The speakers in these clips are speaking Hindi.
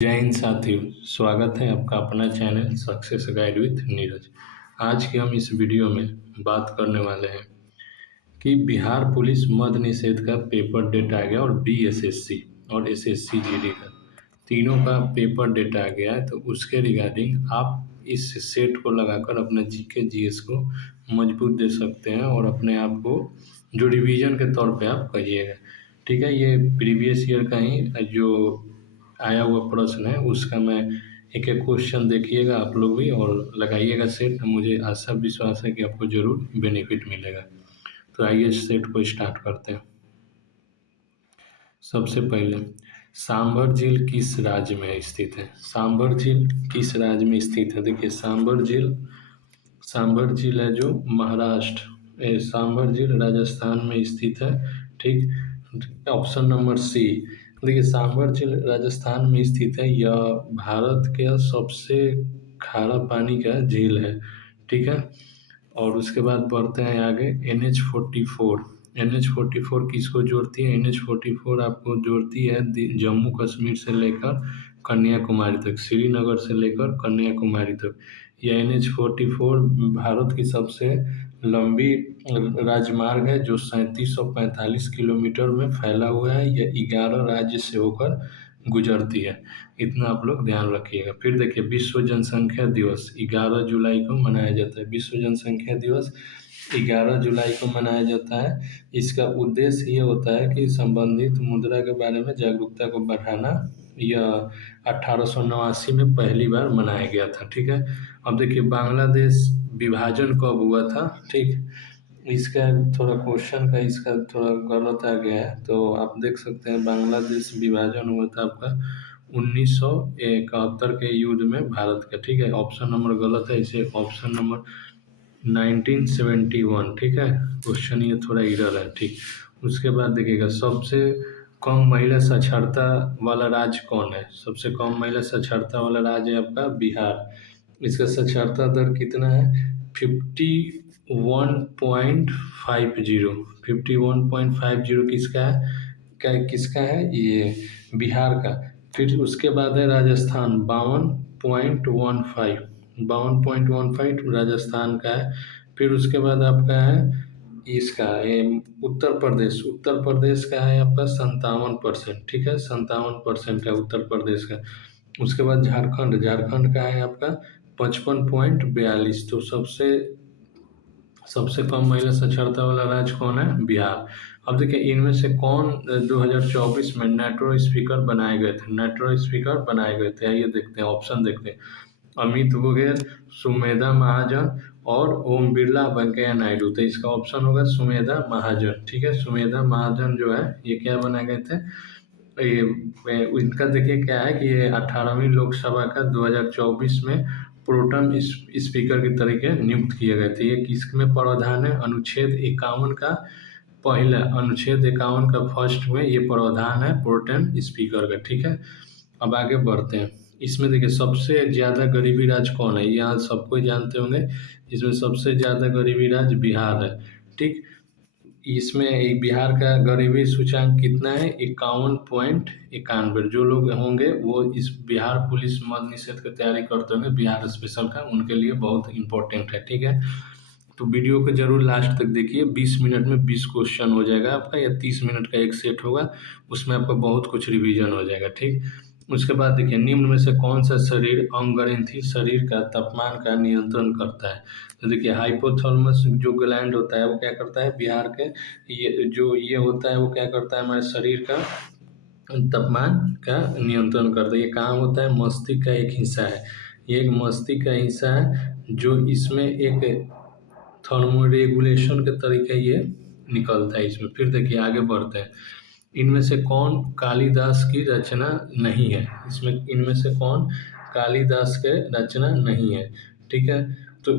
जय हिंद साथियों। स्वागत है आपका अपना channel success guide with Neeraj. आज के हम इस वीडियो में बात करने वाले हैं कि बिहार पुलिस मद निषेध का पेपर डेट आ गया और बीएसएससी और एसएससी जीडी का तीनों का पेपर डेट आ गया है। तो उसके रिगार्डिंग आप इस सेट को लगाकर अपने जीके जीएस को मजबूत दे सकते हैं और अपने आप को जो रिवीजन के तौर पे आप करिएगा। ठीक है, ये प्रीवियस ईयर का ही जो आया हुआ प्रश्न है उसका मैं एक एक क्वेश्चन देखिएगा आप लोग भी और लगाइएगा सेट। मुझे आशा विश्वास है कि आपको ज़रूर बेनिफिट मिलेगा। तो आइए इस सेट को स्टार्ट करते हैं। सबसे पहले सांभर झील किस राज्य में स्थित है? सांभर झील किस राज्य में स्थित है? देखिए सांभर झील है जो महाराष्ट्र, सांभर झील राजस्थान में स्थित है। ठीक, ऑप्शन नंबर सी। देखिए सांभर झील राजस्थान में स्थित है। यह भारत के सबसे खारा पानी का झील है। ठीक है, और उसके बाद बढ़ते हैं आगे। NH44 किसको जोड़ती है? NH44 आपको जोड़ती है जम्मू कश्मीर से लेकर कन्याकुमारी तक, श्रीनगर से लेकर कन्याकुमारी तक। यह NH44 भारत की सबसे लंबी राजमार्ग है जो 3745 किलोमीटर में फैला हुआ है। यह 11 राज्य से होकर गुजरती है। इतना आप लोग ध्यान रखिएगा। फिर देखिए विश्व जनसंख्या दिवस 11 जुलाई को मनाया जाता है। विश्व जनसंख्या दिवस 11 जुलाई को मनाया जाता है। इसका उद्देश्य ये होता है कि संबंधित मुद्रा के बारे में जागरूकता को बढ़ाना। यह 1889 में पहली बार मनाया गया था। ठीक है, अब देखिए बांग्लादेश विभाजन कब हुआ था? ठीक, इसका थोड़ा क्वेश्चन का इसका थोड़ा गलत आ गया है। तो आप देख सकते हैं बांग्लादेश विभाजन हुआ था आपका 1971 के युद्ध में भारत का। ठीक है, ऑप्शन नंबर गलत है, इसे ऑप्शन नंबर 1971। ठीक है, क्वेश्चन ये थोड़ा इरर है। ठीक, उसके बाद देखिएगा सबसे कम महिला साक्षरता वाला राज्य कौन है? सबसे कम महिला साक्षरता वाला राज्य है आपका बिहार। इसका साक्षरता दर कितना है? 51.50। 51.50 किसका है? किसका है? ये बिहार का। फिर उसके बाद है राजस्थान 52.15। 52.15 राजस्थान का है। फिर उसके बाद आपका है इसका उत्तर प्रदेश। उत्तर प्रदेश का है आपका 57%। ठीक है, 57% है उत्तर प्रदेश का। उसके बाद झारखंड, झारखंड का है आपका 55.42। तो सबसे कम महिला साक्षरता वाला राज्य कौन है? बिहार। अब देखिए इनमें से कौन 2024 में नेटवर्क स्पीकर बनाए गए थे? नेटवर्क स्पीकर बनाए गए थे, आइए देखते हैं, ऑप्शन देखते हैं। अमित बघेल, सुमेधा महाजन और ओम बिरला, वेंकैया नायडू। तो इसका ऑप्शन होगा सुमेधा महाजन। ठीक है, सुमेधा महाजन जो है ये क्या बनाए गए थे? इनका देखिए क्या है कि ये 18वीं लोकसभा का 2024 में प्रोटम स्पीकर के तरीके नियुक्त किए गए थे। ये किसमें प्रावधान है? अनुच्छेद 51 का पहला, अनुच्छेद 51 का फर्स्ट में ये प्रावधान है प्रोटेम स्पीकर का। ठीक है, अब आगे बढ़ते हैं। इसमें देखिए सबसे ज़्यादा गरीबी राज्य कौन है? यहाँ सबको जानते होंगे। इसमें सबसे ज़्यादा गरीबी राज्य बिहार है। ठीक, इसमें एक बिहार का गरीबी सूचांक कितना है? 51.91। जो लोग होंगे वो इस बिहार पुलिस मद निषेध की तैयारी करते होंगे बिहार स्पेशल का, उनके लिए बहुत इंपॉर्टेंट है। ठीक है, तो वीडियो को जरूर लास्ट तक देखिए। 20 मिनट में 20 क्वेश्चन हो जाएगा आपका, या 30 मिनट का एक सेट होगा, उसमें आपका बहुत कुछ रिवीजन हो जाएगा। ठीक, उसके बाद देखिए निम्न में से कौन सा शरीर अंगग्रंथि शरीर का तापमान का नियंत्रण करता है? तो देखिए हाइपोथैलेमस जो ग्लैंड होता है वो क्या करता है? बिहार के ये होता है वो क्या करता है? हमारे शरीर का तापमान का नियंत्रण करता है। ये कहाँ होता है? मस्तिष्क का एक हिस्सा है। ये एक मस्तिष्क का हिस्सा है जो इसमें एक थर्मो रेगुलेशन के तरीके ये निकलता है इसमें। फिर देखिए आगे बढ़ते हैं। इनमें से कौन कालिदास की रचना नहीं है? इसमें इनमें से कौन कालिदास के रचना नहीं है? ठीक है, तो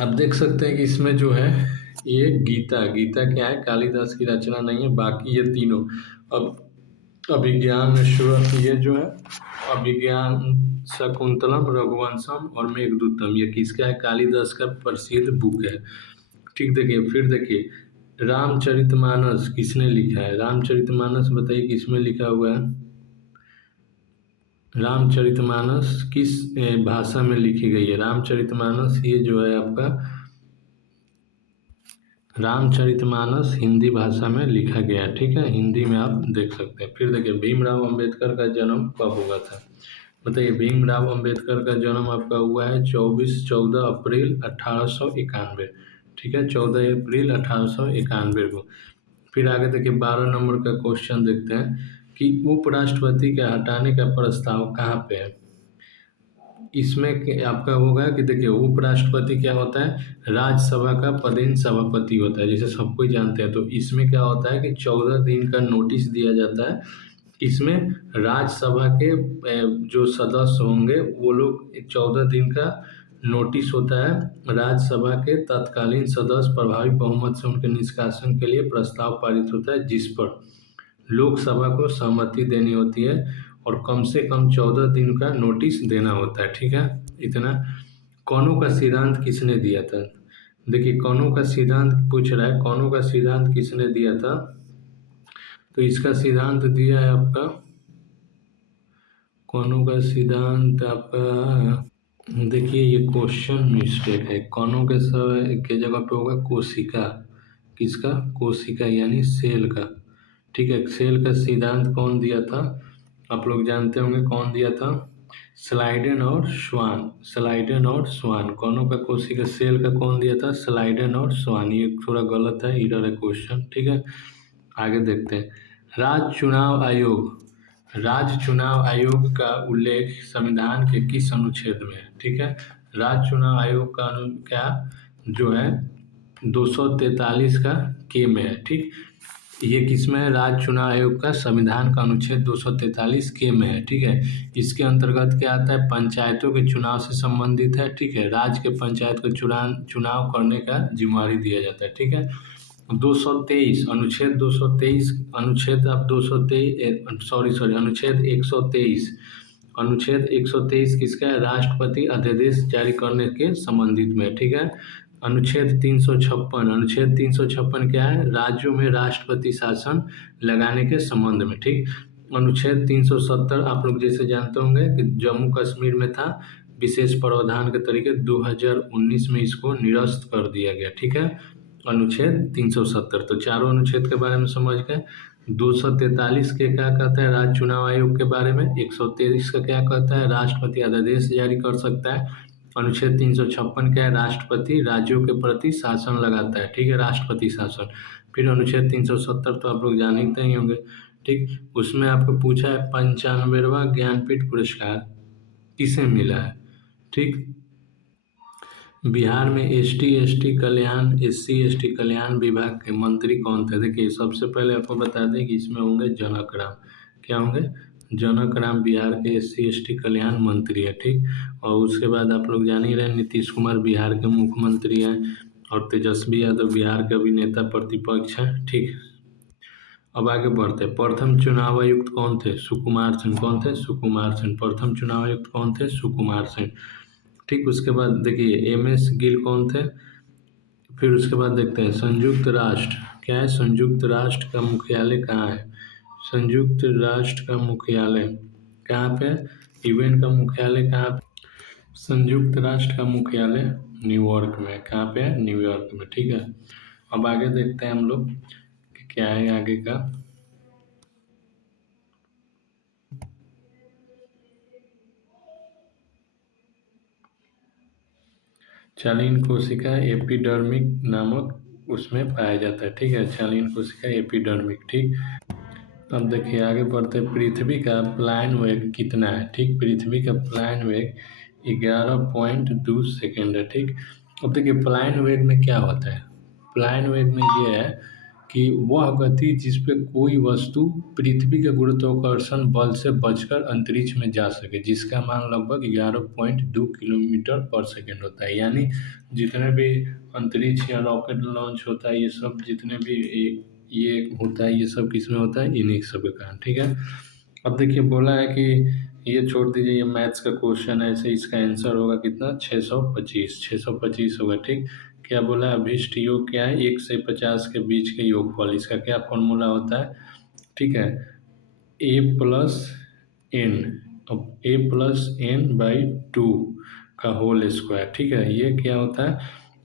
अब देख सकते हैं कि इसमें जो है ये गीता, गीता क्या है? कालिदास की रचना नहीं है। बाकी ये तीनों अब अभिज्ञान ये जो है अभिज्ञान शकुंतलम, रघुवंशम और मेघदूतम, ये किसका है? कालिदास का प्रसिद्ध बुक है। ठीक, देखिए फिर देखिए रामचरितमानस किसने लिखा है? रामचरितमानस बताइए किसमें लिखा हुआ है? रामचरितमानस किस भाषा में लिखी गई है? रामचरितमानस ये जो है आपका रामचरितमानस हिंदी भाषा में लिखा गया है, ठीक है, हिंदी में आप देख सकते हैं। फिर देखिए भीमराव अंबेडकर का जन्म कब हुआ था? बताइए, भीमराव अंबेडकर का जन्म आपका हुआ है 14 अप्रैल 1891, ठीक है, 14 अप्रैल 1891 को। फिर आगे देखिए 12 नंबर का क्वेश्चन देखते हैं कि उपराष्ट्रपति के हटाने का प्रस्ताव कहाँ पे है? इसमें आपका होगा कि देखिए उपराष्ट्रपति क्या होता है, राज्यसभा का पदेन सभापति होता है, जैसे सब कोई जानते हैं। तो इसमें क्या होता है कि 14 दिन का नोटिस दिया जाता है। इसमें राज्यसभा के जो सदस्य होंगे वो लोग 14 दिन का नोटिस होता है। राज्यसभा के तत्कालीन सदस्य प्रभावी बहुमत से उनके निष्कासन के लिए प्रस्ताव पारित होता है, जिस पर लोकसभा को सहमति देनी होती है और कम से कम 14 दिन का नोटिस देना होता है, ठीक है, इतना। कौनों का सिद्धांत किसने दिया था? देखिए कौनों का सिद्धांत पूछ रहा है, कौनों का सिद्धांत किसने दिया था? तो इसका सिद्धांत दिया है आपका, कौनों का सिद्धांत आपका, देखिए ये क्वेश्चन मिस्टेक है। कौनों के जगह पे होगा कोशिका। किसका? कोशिका यानी सेल का, ठीक है। सेल का सिद्धांत कौन दिया था? आप लोग जानते होंगे कौन दिया था, स्लाइडेन और स्वान। स्लाइडेन और स्वान, कौनों का कोशिका सेल का कौन दिया था? स्लाइडेन और स्वान। ये थोड़ा गलत है, इधर है क्वेश्चन, ठीक है। आगे देखते हैं, राज्य चुनाव आयोग। राज्य चुनाव आयोग का उल्लेख संविधान के किस अनुच्छेद में है? ठीक है, राज्य चुनाव आयोग का क्या जो है 243 का के में है, ठीक। ये किसमें है? राज्य चुनाव आयोग का संविधान का अनुच्छेद 243 के में है, ठीक है। इसके अंतर्गत क्या आता है? पंचायतों के चुनाव से संबंधित है, ठीक है। राज्य के पंचायत को चुनाव करने का जिम्मेवारी दिया जाता है, ठीक है। 223 अनुच्छेद 223 अनुच्छेद आप 223 सॉरी अनुच्छेद 123 अनुच्छेद 123 किसका है? राष्ट्रपति अध्यादेश जारी करने के संबंधित में, ठीक है। अनुच्छेद 356 अनुच्छेद 356 क्या है? राज्यों में राष्ट्रपति शासन लगाने के संबंध में, ठीक। अनुच्छेद 370 आप लोग जैसे जानते होंगे कि जम्मू कश्मीर में था, विशेष प्रावधान के तरीके 2019 में इसको निरस्त कर दिया गया, ठीक है। अनुच्छेद 370, तो चारों अनुच्छेद के बारे में समझ गए। 243 के क्या कहता है? राज्य चुनाव आयोग के बारे में। 123 का क्या कहता है? राष्ट्रपति अध्यादेश जारी कर सकता है। अनुच्छेद 356 क्या है? राष्ट्रपति राज्यों के प्रति शासन लगाता है, ठीक है, राष्ट्रपति शासन। फिर अनुच्छेद 370 तो आप लोग जानते ही होंगे, ठीक। उसमें आपको पूछा है 95वां ज्ञानपीठ पुरस्कार किसे मिला है, ठीक। बिहार में एसटी कल्याण SC/ST कल्याण विभाग के मंत्री कौन थे? देखिए सबसे पहले आपको बता दें कि इसमें होंगे जनक राम। क्या होंगे? जनक राम बिहार के SC/ST कल्याण मंत्री है, ठीक। और उसके बाद आप लोग जान ही रहे नीतीश कुमार बिहार के मुख्यमंत्री हैं और तेजस्वी यादव बिहार के अभिनेता प्रतिपक्ष हैं, ठीक। अब आगे बढ़ते हैं, प्रथम चुनाव आयुक्त कौन थे? सुकुमार सेन। कौन थे? सुकुमार सेन। प्रथम चुनाव आयुक्त कौन थे? सुकुमार सेन, ठीक। उसके बाद देखिए MS गिल कौन थे? फिर उसके बाद देखते हैं संयुक्त राष्ट्र क्या है? संयुक्त राष्ट्र का मुख्यालय कहाँ है? संयुक्त राष्ट्र का मुख्यालय कहाँ पे? UN का मुख्यालय कहाँ पे? संयुक्त राष्ट्र का मुख्यालय न्यूयॉर्क में। कहाँ पे है? न्यूयॉर्क में, ठीक है। अब आगे देखते हैं हम लोग कि क्या है आगे का। चालीन कोशिका एपिडर्मिक नामक उसमें पाया जाता है, ठीक है, चालीन कोशिका एपिडर्मिक, ठीक। अब देखिए आगे बढ़ते, पृथ्वी का प्लायन वेग कितना है? ठीक, पृथ्वी का प्लायन वेग 11.2 सेकेंड है, ठीक। अब देखिए प्लायन वेग में क्या होता है? प्लायन वेग में ये है कि वह गति जिस पे कोई वस्तु पृथ्वी के गुरुत्वाकर्षण बल से बचकर अंतरिक्ष में जा सके, जिसका मान लगभग 11.2 किलोमीटर पर सेकेंड होता है। यानी जितने भी अंतरिक्ष या रॉकेट लॉन्च होता है, ये सब जितने भी ये होता है, ये सब किस में होता है? इन्हीं सब के कारण, ठीक है। अब देखिए बोला है कि ये छोड़ दीजिए, ये मैथ्स का क्वेश्चन है, ऐसे इसका आंसर होगा कितना? 625 होगा, ठीक। क्या बोला? अभिष्ट योग क्या है? 1 से 50 के बीच के योगफल। इसका क्या फॉर्मूला होता है? ठीक है, A+N अब a plus N by two का होल स्क्वायर, ठीक है। ये क्या होता है,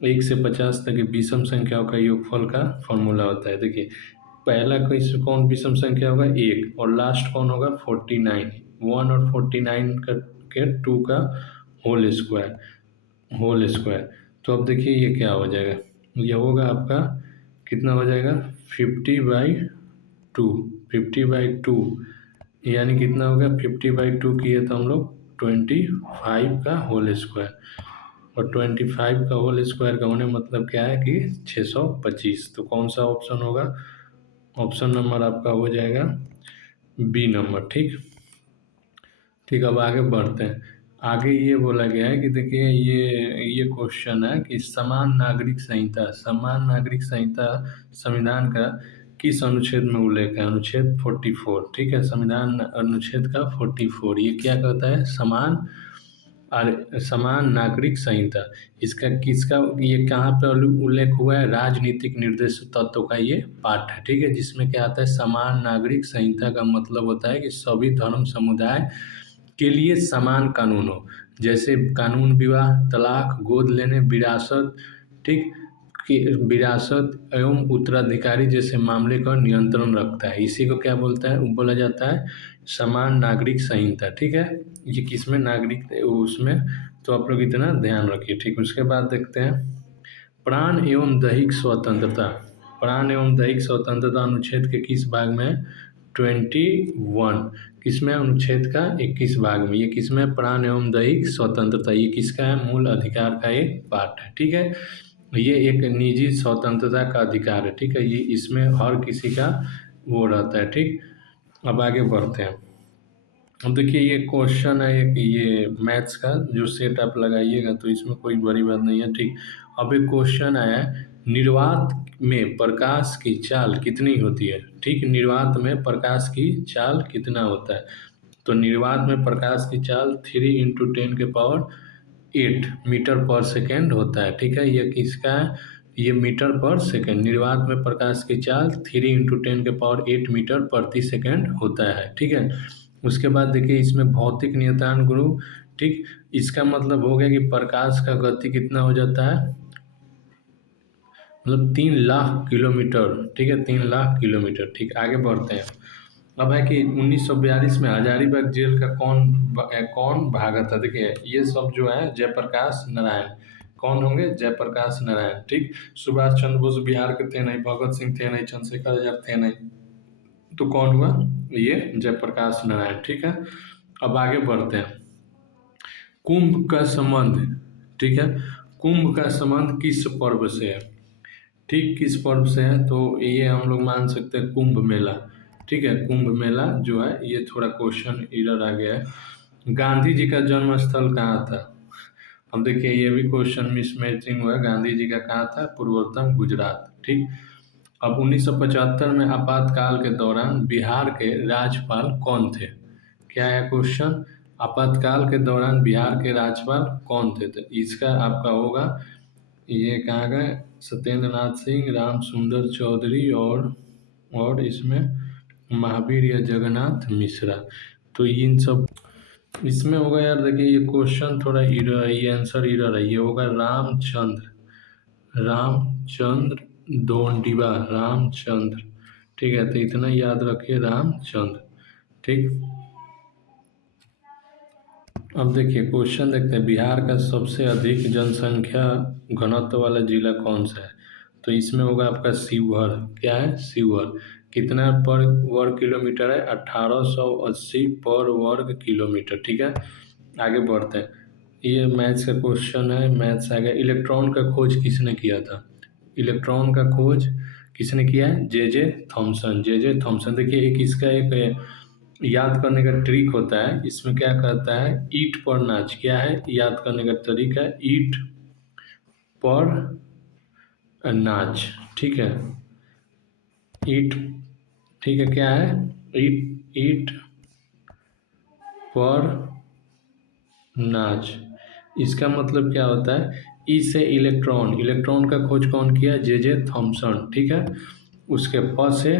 1 से 50 तक की विषम संख्याओं का योगफल का फॉर्मूला होता है। देखिए पहला कौन विषम संख्या होगा, 1, और लास्ट कौन होगा, 49, 1 और 49 का के 2 का होल स्क्वायर। तो अब देखिए ये क्या हो जाएगा, ये होगा आपका कितना हो जाएगा, 50/2, 50/2 यानी कितना होगा, 50/2 किए तो हम लोग 25 का होल स्क्वायर, और 25 का होल स्क्वायर का होने मतलब क्या है कि 625। तो कौन सा ऑप्शन होगा, ऑप्शन नंबर आपका हो जाएगा बी नंबर। ठीक ठीक, अब आगे बढ़ते हैं। आगे ये बोला गया है कि देखिए ये क्वेश्चन है कि समान नागरिक संहिता संविधान का किस अनुच्छेद में उल्लेख है, अनुच्छेद 44, ठीक है, संविधान अनुच्छेद का 44। ये क्या कहता है, समान नागरिक संहिता, इसका किसका, ये कहाँ पर उल्लेख हुआ है, राजनीतिक निर्देश तत्व का ये पाठ है, ठीक है, जिसमें क्या आता है, समान नागरिक संहिता का मतलब होता है कि सभी धर्म समुदाय के लिए समान कानून हो, जैसे कानून विवाह, तलाक, गोद लेने, विरासत, ठीक, कि विरासत एवं उत्तराधिकारी जैसे मामले का नियंत्रण रखता है। इसी को क्या बोलता है, बोला जाता है समान नागरिक संहिता, ठीक है। ये किसमें नागरिक उसमें, तो आप लोग इतना ध्यान रखिए। ठीक, उसके बाद देखते हैं प्राण एवं दैहिक स्वतंत्रता। प्राण एवं दैहिक स्वतंत्रता अनुच्छेद के किस भाग में, 21, किसमें, अनुच्छेद का 21 भाग में। ये किसमें, प्राण एवं दैहिक स्वतंत्रता, ये किसका है, मूल अधिकार का एक पार्ट है, ठीक है। ये एक निजी स्वतंत्रता का अधिकार है, ठीक है, ये इसमें हर किसी का वो रहता है। ठीक, अब आगे बढ़ते हैं। अब देखिए ये क्वेश्चन है एक, ये मैथ्स का जो सेट आप लगाइएगा तो इसमें कोई बड़ी बात नहीं है। ठीक, अब एक क्वेश्चन आया है, निर्वात में प्रकाश की चाल कितनी होती है, ठीक, निर्वात में प्रकाश की चाल कितना होता है। तो निर्वात में प्रकाश की चाल 3 × 10⁸ मीटर पर सेकेंड होता है, ठीक है। ये किसका है, ये मीटर पर सेकेंड, निर्वात में प्रकाश की चाल 3 × 10⁸ मीटर प्रति सेकेंड होता है, ठीक है। उसके बाद देखिए इसमें भौतिक नियतांक गुरु, ठीक, इसका मतलब हो गया कि प्रकाश का गति कितना हो जाता है, मतलब 3 लाख किलोमीटर, ठीक है, 3 लाख किलोमीटर। ठीक, आगे बढ़ते हैं। अब है कि 1942 में हजारीबाग जेल का कौन भागा था। देखिए ये सब जो है जयप्रकाश नारायण, कौन होंगे, जयप्रकाश नारायण, ठीक। सुभाष चंद्र बोस बिहार के थे नहीं, भगत सिंह थे नहीं, चंद्रशेखर आजाद थे नहीं, तो कौन हुआ, ये जयप्रकाश नारायण, ठीक है। अब आगे बढ़ते हैं। कुंभ का संबंध, ठीक है, कुंभ का संबंध किस पर्व से है, ठीक, किस पर्व से है, तो ये हम लोग मान सकते हैं कुंभ मेला, ठीक है, कुंभ मेला जो है, ये थोड़ा क्वेश्चन इधर आ गया है। गांधी जी का जन्म स्थल कहाँ था। अब देखिए ये भी क्वेश्चन मिसमैचिंग हुआ है, गांधी जी का कहाँ था, पूर्वोत्तर गुजरात, ठीक। अब 1975 में आपातकाल के दौरान बिहार के राज्यपाल कौन थे, क्या है क्वेश्चन, आपातकाल के दौरान बिहार के राज्यपाल कौन थे, तो इसका आपका होगा, ये कहाँ गए, सत्येंद्र नाथ सिंह, राम सुंदर चौधरी, और इसमें महावीर या जगन्नाथ मिश्रा। तो इन सब इसमें होगा यार, देखिए ये क्वेश्चन थोड़ा इरर है, ये आंसर इरर है, ये होगा रामचंद्र दोंडिवा, रामचंद्र, ठीक है, तो इतना याद रखिए, रामचंद्र, ठीक। अब देखिए क्वेश्चन देखते हैं, बिहार का सबसे अधिक जनसंख्या घनत्व वाला जिला कौन सा है, तो इसमें होगा आपका शिवहर, क्या है, शिवहर, कितना पर वर्ग किलोमीटर है, 1880 पर वर्ग किलोमीटर, ठीक है। आगे बढ़ते हैं, ये मैथ्स का क्वेश्चन है, मैथ्स आ गया। इलेक्ट्रॉन का खोज किसने किया था, इलेक्ट्रॉन का खोज किसने किया है, जे जे थॉमसन। देखिए एक इसका एक याद करने का ट्रिक होता है, इसमें क्या कहता है, ईट पर नाच, क्या है, याद करने का तरीका, ईट पर नाच, ठीक है, ईट, ठीक है, क्या है, ईट पर नाच, इसका मतलब क्या होता है, ई से इलेक्ट्रॉन, इलेक्ट्रॉन का खोज कौन किया, जे जे थॉमसन, ठीक है। उसके प से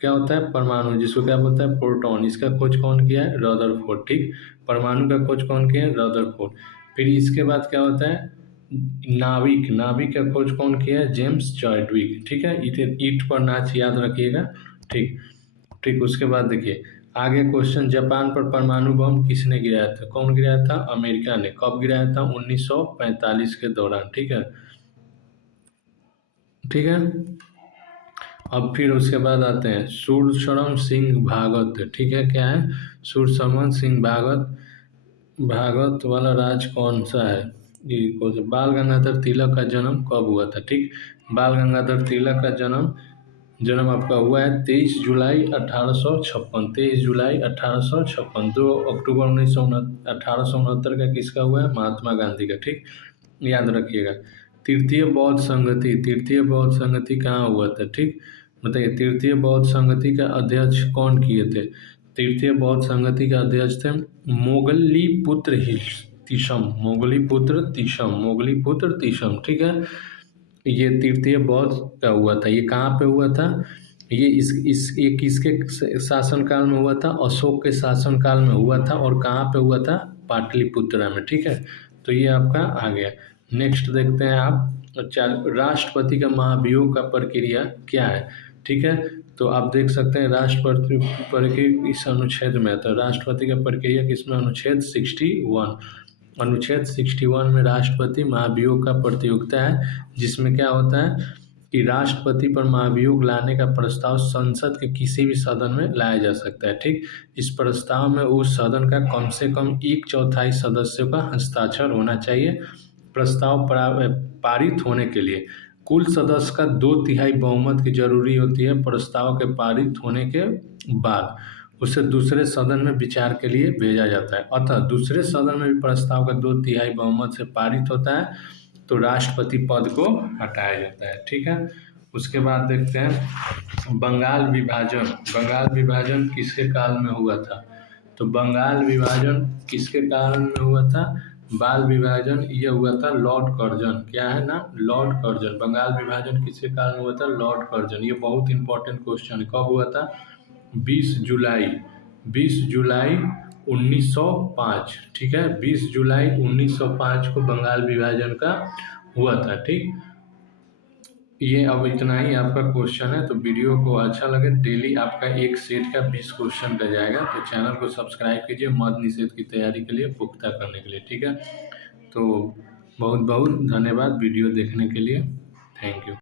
क्या होता है परमाणु, जिसको क्या बोलता है प्रोटॉन, इसका खोज कौन किया है रदरफोर्ड। ठीक, परमाणु का खोज कौन किया है रदरफोर्ड। फिर इसके बाद क्या होता है नाविक, नाविक का खोज कौन किया है जेम्स चैडविक। ठीक है, ईट पर नाच याद रखिएगा। ठीक ठीक, उसके बाद देखिए आगे क्वेश्चन, जापान पर परमाणु बम किसने गिराया था, कौन गिराया था अमेरिका ने। कब गिराया था 1945 के दौरान। ठीक है, ठीक है। अब फिर उसके बाद आते हैं सूरशरण सिंह भागवत। ठीक है, क्या है सूरशरण सिंह भागवत, भागवत वाला राज कौन सा है, ये कौन सा, बाल गंगाधर तिलक का जन्म कब हुआ था। ठीक, बाल गंगाधर तिलक का जन्म जन्म आपका हुआ है 23 जुलाई 1856, 23 जुलाई 1856। 2 अक्टूबर 1869 का किसका हुआ है महात्मा गांधी का। ठीक, याद रखिएगा। तृतीय बौद्ध संगति, तृतीय बौद्ध संगति कहाँ हुआ था। ठीक, बताइए तृतीय बौद्ध संगति का अध्यक्ष कौन किए थे। तृतीय बौद्ध संगति का अध्यक्ष थे मोगलीपुत्र तीसम, मोगलीपुत्र तीसम, मोगलीपुत्र तीसम। ठीक है, ये तृतीय बौद्ध का हुआ था। ये कहाँ पे हुआ था, ये ये किसके शासनकाल में हुआ था, अशोक के शासनकाल में हुआ था। और कहाँ पे हुआ था पाटलिपुत्रा में। ठीक है, तो ये आपका आ गया। नेक्स्ट देखते हैं आप राष्ट्रपति का महाभियोग का प्रक्रिया क्या है। ठीक है, तो आप देख सकते हैं राष्ट्रपति प्रक्रिया इस अनुच्छेद में, तो राष्ट्रपति का प्रक्रिया किसमें अनुच्छेद 61, अनुच्छेद 61 में राष्ट्रपति महाभियोग का प्रतियोगिता है, जिसमें क्या होता है कि राष्ट्रपति पर महाभियोग लाने का प्रस्ताव संसद के किसी भी सदन में लाया जा सकता है। ठीक, इस प्रस्ताव में उस सदन का कम से कम 1/4 सदस्यों का हस्ताक्षर होना चाहिए। प्रस्ताव पारित होने के लिए कुल सदस्य का 2/3 बहुमत की जरूरी होती है। प्रस्ताव के पारित होने के बाद उसे दूसरे सदन में विचार के लिए भेजा जाता है। अतः दूसरे सदन में भी प्रस्ताव का 2/3 बहुमत से पारित होता है तो राष्ट्रपति पद को हटाया जाता है। ठीक है, उसके बाद देखते हैं बंगाल विभाजन, बंगाल विभाजन किसके काल में हुआ था। तो बंगाल विभाजन किसके काल में हुआ था, बाल विभाजन ये हुआ था लॉर्ड कर्जन। क्या है ना लॉर्ड कर्जन। बंगाल विभाजन किसके काल में हुआ था लॉर्ड कर्जन। ये बहुत इंपॉर्टेंट क्वेश्चन है, कब हुआ था 20 जुलाई, 20 जुलाई 1905। ठीक है, 20 जुलाई 1905 को बंगाल विभाजन का हुआ था। ठीक, ये अब इतना ही आपका क्वेश्चन है। तो वीडियो को अच्छा लगे, डेली आपका एक सेट का 20 क्वेश्चन का जाएगा। तो चैनल को सब्सक्राइब कीजिए मद्य निषेध की तैयारी के लिए, पुख्ता करने के लिए। ठीक है, तो बहुत बहुत धन्यवाद वीडियो देखने के लिए। Thank you.